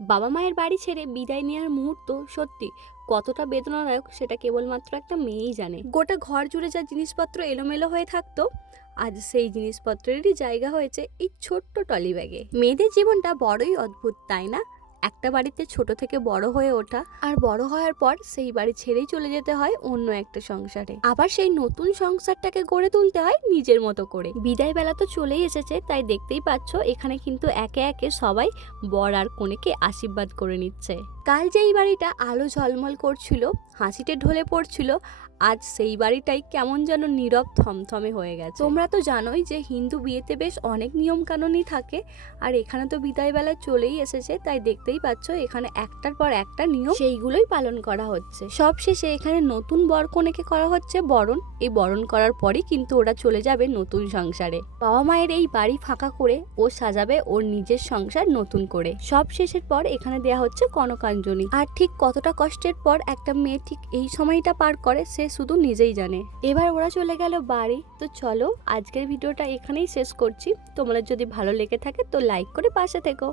বাবা মায়ের বাড়ি ছেড়ে বিদায় নেওয়ার মুহূর্ত সত্যি কতটা বেদনাদায়ক সেটা কেবলমাত্র একটা মেয়েই জানে। গোটা ঘর জুড়ে যা জিনিসপত্র এলোমেলো হয়ে থাকতো, আজ সেই জিনিসপত্রেরই জায়গা হয়েছে এই ছোট্ট টলি ব্যাগে। মেয়েদের জীবনটা বড়ই অদ্ভুত, তাই না? একটা বাড়িতে ছোট থেকে বড় হয়ে ওঠা, আর বড় হওয়ার পর সেই বাড়ি ছেড়েই চলে যেতে হয় অন্য একটা সংসারে। আবার সেই নতুন সংসারটাকে গড়ে তুলতে হয় নিজের মতো করে। বিদায় বেলা তো চলেই এসেছে, তাই দেখতেই পাচ্ছ এখানে কিন্তু একে একে সবাই বর আর কনেকে আশীর্বাদ করে নিচ্ছে। কাল যেই বাড়িটা আলো ঝলমল করছিল, হাসিতে ঢলে পড়ছিল, আজ সেই বাড়িটাই কেমন যেন নীরব থমথমে হয়ে গেছে। তোমরা তো জানোই যে হিন্দু বিয়েতে বেশ অনেক নিয়ম কানুনই থাকে, আর এখানে তো বিদায় বেলা চলেই এসেছে, তাই দেখতেই পাচ্ছ এখানে একটার পর একটা নিয়ম সেইগুলোই পালন করা হচ্ছে। সব শেষে এখানে নতুন বর কনেকে করা হচ্ছে বরণ। এই বরণ করার পরই কিন্তু ওরা চলে যাবে নতুন সংসারে। বাবা মায়ের এই বাড়ি ফাঁকা করে ও সাজাবে ওর নিজের সংসার নতুন করে। সব শেষের পর এখানে দেয়া হচ্ছে কনকাঞ্জলি। আর ঠিক কতটা কষ্টের পর একটা মেয়ে ঠিক এই সময়টা পার করে সে শুধু নিজেই জানে। এবার ওরা চলে গেল বাড়ি। তো চলো আজকের ভিডিওটা এখানেই শেষ করছি। তোমাদের যদি ভালো লেগে থাকে তো লাইক করে পাশে থেকো।